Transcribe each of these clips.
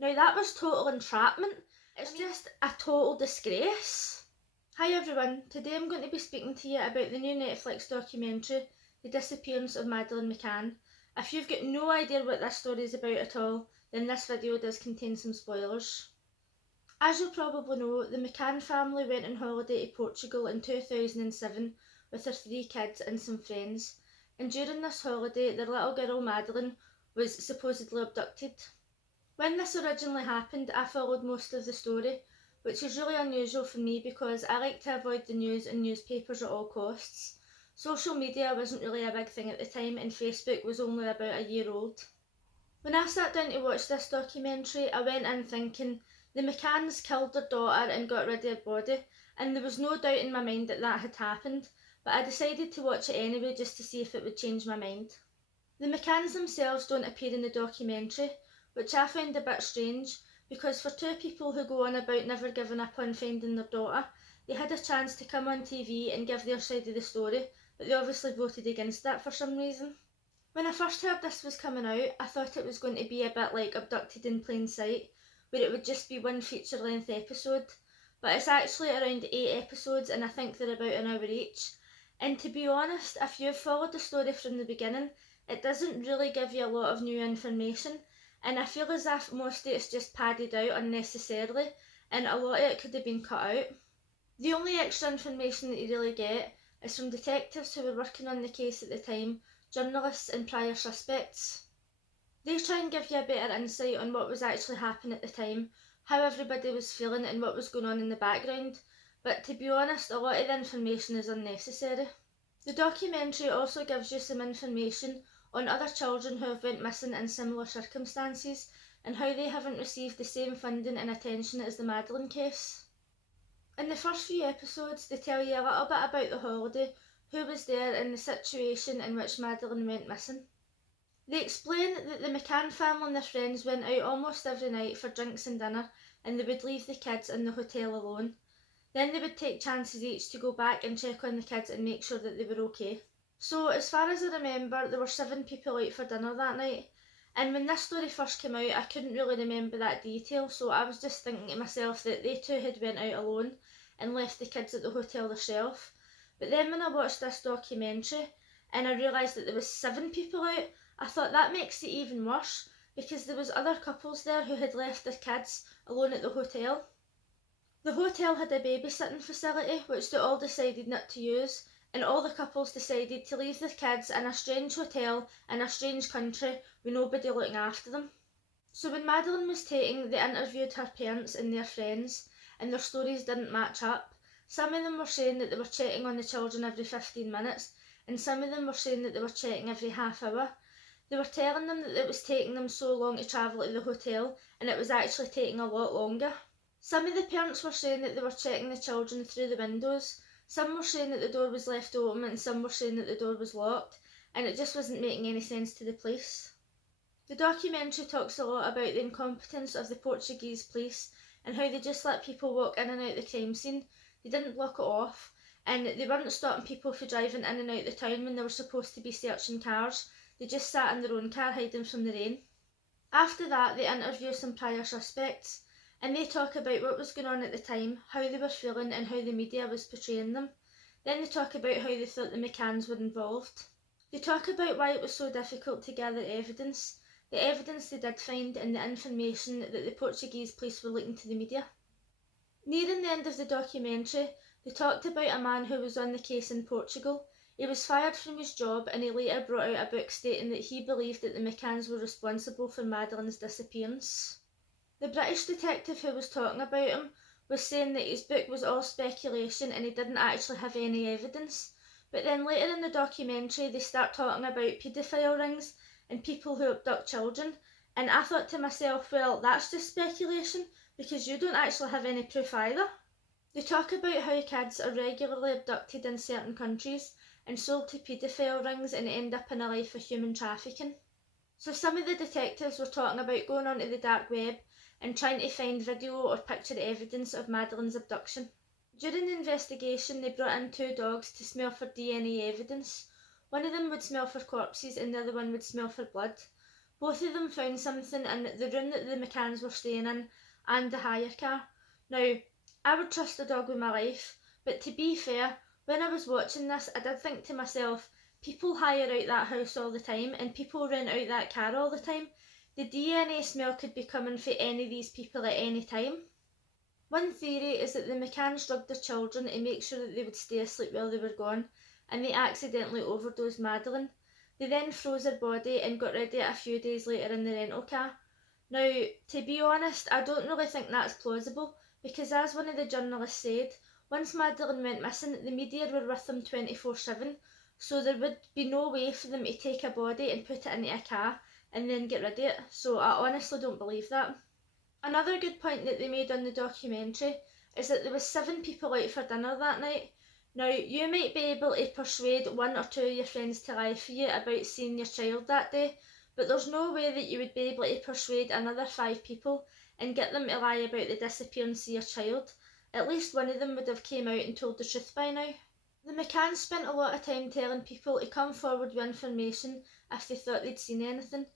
Now that was total entrapment. It's just a total disgrace. Hi everyone, today I'm going to be speaking to you about the new Netflix documentary, The Disappearance of Madeleine Mccann. If you've got no idea what this story is about at all, then this video does contain some spoilers. As you'll probably know, the Mccann family went on holiday to Portugal in 2007 with their 3 kids and some friends, and during this holiday their little girl Madeleine was supposedly abducted. When this originally happened, I followed most of the story, which is really unusual for me because I like to avoid the news and newspapers at all costs. Social media wasn't really a big thing at the time, and Facebook was only about a year old. When I sat down to watch this documentary, I went in thinking the McCanns killed their daughter and got rid of her body, and there was no doubt in my mind that that had happened, but I decided to watch it anyway just to see if it would change my mind. The McCanns themselves don't appear in the documentary, which I found a bit strange, because for 2 people who go on about never giving up on finding their daughter, they had a chance to come on TV and give their side of the story, but they obviously voted against that for some reason. When I first heard this was coming out, I thought it was going to be a bit like Abducted in Plain Sight, where it would just be one feature-length episode, but it's actually around 8 episodes and I think they're about an hour each. And to be honest, if you've followed the story from the beginning, it doesn't really give you a lot of new information, and I feel as if most of it's just padded out unnecessarily, and a lot of it could have been cut out. The only extra information that you really get is from detectives who were working on the case at the time, journalists and prior suspects. They try and give you a better insight on what was actually happening at the time, how everybody was feeling and what was going on in the background, but to be honest, a lot of the information is unnecessary. The documentary also gives you some information on other children who have went missing in similar circumstances and how they haven't received the same funding and attention as the Madeleine case. In the first few episodes, they tell you a little bit about the holiday, who was there and the situation in which Madeleine went missing. They explain that the McCann family and their friends went out almost every night for drinks and dinner, and they would leave the kids in the hotel alone. Then they would take chances each to go back and check on the kids and make sure that they were okay. So as far as I remember, there were 7 people out for dinner that night, and when this story first came out I couldn't really remember that detail, so I was just thinking to myself that they 2 had went out alone and left the kids at the hotel themselves. But then when I watched this documentary and I realised that there was 7 people out, I thought that makes it even worse, because there was other couples there who had left their kids alone at the hotel. The hotel had a babysitting facility which they all decided not to use, and all the couples decided to leave their kids in a strange hotel in a strange country with nobody looking after them. So when Madeleine was taken, they interviewed her parents and their friends, and their stories didn't match up. Some of them were saying that they were checking on the children every 15 minutes, and some of them were saying that they were checking every half hour. They were telling them that it was taking them so long to travel to the hotel, and it was actually taking a lot longer. Some of the parents were saying that they were checking the children through the windows. Some were saying that the door was left open and some were saying that the door was locked, and it just wasn't making any sense to the police. The documentary talks a lot about the incompetence of the Portuguese police and how they just let people walk in and out the crime scene. They didn't block it off, and they weren't stopping people from driving in and out the town when they were supposed to be searching cars. They just sat in their own car hiding from the rain. After that, they interview some prior suspects, and they talk about what was going on at the time, how they were feeling and how the media was portraying them. Then they talk about how they thought the McCanns were involved. They talk about why it was so difficult to gather evidence, the evidence they did find and the information that the Portuguese police were leaking to the media. Nearing the end of the documentary, they talked about a man who was on the case in Portugal. He was fired from his job and he later brought out a book stating that he believed that the McCanns were responsible for Madeleine's disappearance. The British detective who was talking about him was saying that his book was all speculation and he didn't actually have any evidence. But then later in the documentary they start talking about paedophile rings and people who abduct children, and I thought to myself, well, that's just speculation because you don't actually have any proof either. They talk about how kids are regularly abducted in certain countries and sold to paedophile rings and end up in a life of human trafficking. So some of the detectives were talking about going onto the dark web and trying to find video or picture evidence of Madeleine's abduction. During the investigation, they brought in 2 dogs to smell for DNA evidence. One of them would smell for corpses and the other one would smell for blood. Both of them found something in the room that the McCanns were staying in and the hire car. Now, I would trust the dog with my life, but to be fair, when I was watching this, I did think to myself, people hire out that house all the time and people rent out that car all the time. The DNA smell could be coming for any of these people at any time. One theory is that the McCanns drugged their children to make sure that they would stay asleep while they were gone, and they accidentally overdosed Madeleine. They then froze her body and got rid of it a few days later in the rental car. Now, to be honest, I don't really think that's plausible, because as one of the journalists said, once Madeleine went missing, the media were with them 24/7, so there would be no way for them to take a body and put it into a car and then get rid of it, so I honestly don't believe that. Another good point that they made on the documentary is that there was 7 people out for dinner that night. Now, you might be able to persuade 1 or 2 of your friends to lie for you about seeing your child that day, but there's no way that you would be able to persuade another 5 people and get them to lie about the disappearance of your child. At least one of them would have came out and told the truth by now. The McCanns spent a lot of time telling people to come forward with information if they thought they'd seen anything.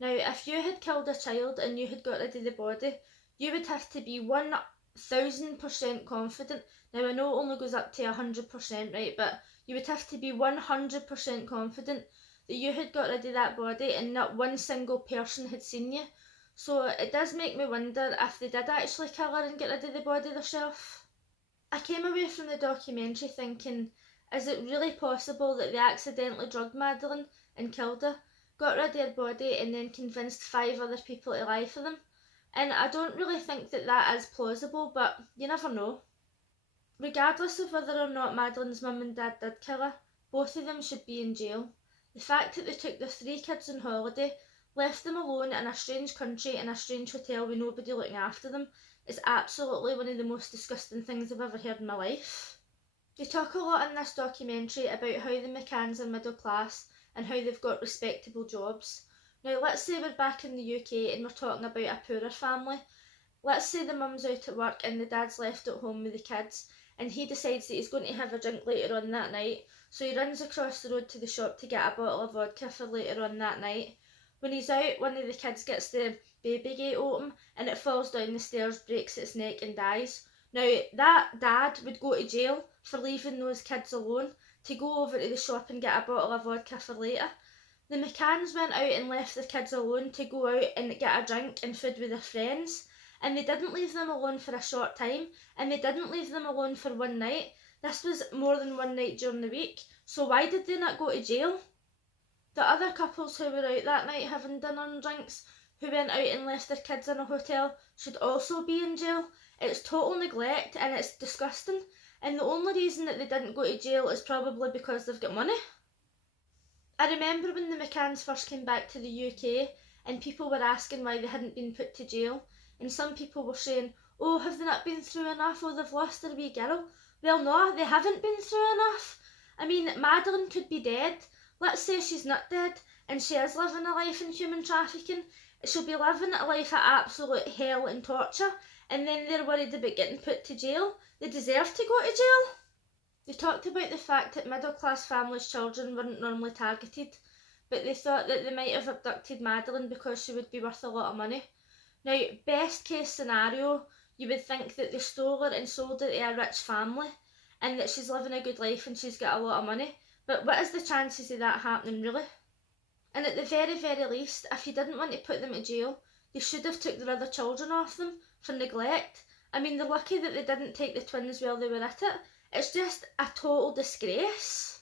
Now, if you had killed a child and you had got rid of the body, you would have to be 1000% confident. Now, I know it only goes up to 100%, right, but you would have to be 100% confident that you had got rid of that body and not one single person had seen you. So it does make me wonder if they did actually kill her and get rid of the body themselves. I came away from the documentary thinking, is it really possible that they accidentally drugged Madeleine and killed her, got rid of her body and then convinced 5 other people to lie for them? And I don't really think that that is plausible, but you never know. Regardless of whether or not Madeleine's mum and dad did kill her, both of them should be in jail. The fact that they took their 3 kids on holiday, left them alone in a strange country in a strange hotel with nobody looking after them, is absolutely one of the most disgusting things I've ever heard in my life. They talk a lot in this documentary about how the McCanns are middle class and how they've got respectable jobs. Now, let's say we're back in the UK and we're talking about a poorer family. Let's say the mum's out at work and the dad's left at home with the kids, and he decides that he's going to have a drink later on that night, so he runs across the road to the shop to get a bottle of vodka for later on that night. When he's out, one of the kids gets the baby gate open and it falls down the stairs, breaks its neck and dies. Now, that dad would go to jail for leaving those kids alone to go over to the shop and get a bottle of vodka for later. The McCanns went out and left the kids alone to go out and get a drink and food with their friends, and they didn't leave them alone for a short time, and they didn't leave them alone for one night. This was more than one night during the week, so why did they not go to jail? The other couples who were out that night having dinner and drinks, who went out and left their kids in a hotel, should also be in jail. It's total neglect and it's disgusting, and the only reason that they didn't go to jail is probably because they've got money. I remember when the McCanns first came back to the UK and people were asking why they hadn't been put to jail, and some people were saying, oh, have they not been through enough? Oh, they've lost their wee girl. Well, no, they haven't been through enough. I mean, Madeleine could be dead. Let's say she's not dead and she is living a life in human trafficking. She'll be living a life of absolute hell and torture, and then they're worried about getting put to jail. They deserve to go to jail. They talked about the fact that middle class families' children weren't normally targeted, but they thought that they might have abducted Madeleine because she would be worth a lot of money. Now, best case scenario, you would think that they stole her and sold her to a rich family and that she's living a good life and she's got a lot of money, but what is the chances of that happening really? And at the very, very least, if you didn't want to put them to jail, they should have took their other children off them for neglect. I mean, they're lucky that they didn't take the twins while they were at it. It's just a total disgrace.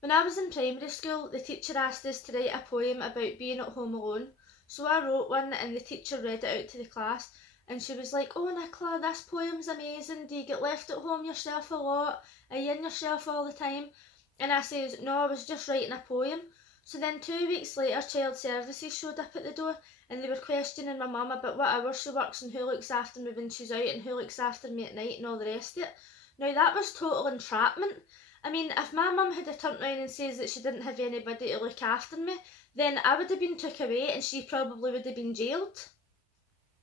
When I was in primary school, the teacher asked us to write a poem about being at home alone. So I wrote one and the teacher read it out to the class, and she was like, oh Nicola, this poem's amazing. Do you get left at home yourself a lot? Are you in yourself all the time? And I says, no, I was just writing a poem. So then 2 weeks later, Child Services showed up at the door and they were questioning my mum about what hours she works and who looks after me when she's out and who looks after me at night and all the rest of it. Now that was total entrapment. I mean, if my mum had turned round and says that she didn't have anybody to look after me, then I would have been took away and she probably would have been jailed.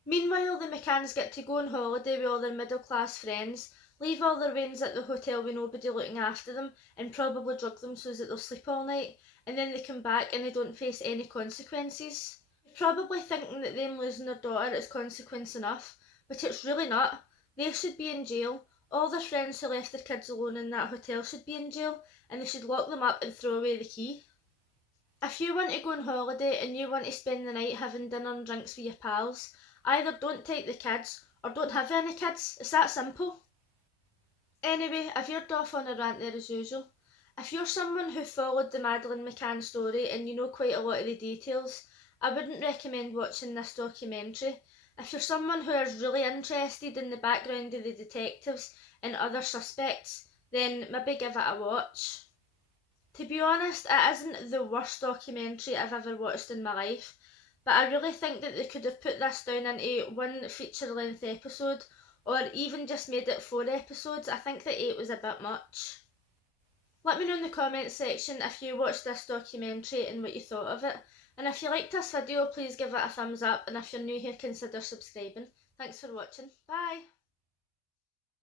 Meanwhile, the McCanns get to go on holiday with all their middle class friends, leave all their wains at the hotel with nobody looking after them, and probably drug them so that they'll sleep all night. and then they come back and they don't face any consequences. You're probably thinking that them losing their daughter is consequence enough, but it's really not. They should be in jail. All their friends who left their kids alone in that hotel should be in jail, and they should lock them up and throw away the key. If you want to go on holiday and you want to spend the night having dinner and drinks with your pals, either don't take the kids or don't have any kids. It's that simple. Anyway, I've veered off on a rant there as usual. If you're someone who followed the Madeleine McCann story and you know quite a lot of the details, I wouldn't recommend watching this documentary. If you're someone who is really interested in the background of the detectives and other suspects, then maybe give it a watch. To be honest, it isn't the worst documentary I've ever watched in my life, but I really think that they could have put this down into one feature-length episode, or even just made it 4 episodes. I think that 8 was a bit much. Let me know in the comments section if you watched this documentary and what you thought of it. And if you liked this video, please give it a thumbs up, and if you're new here, consider subscribing. Thanks for watching. Bye!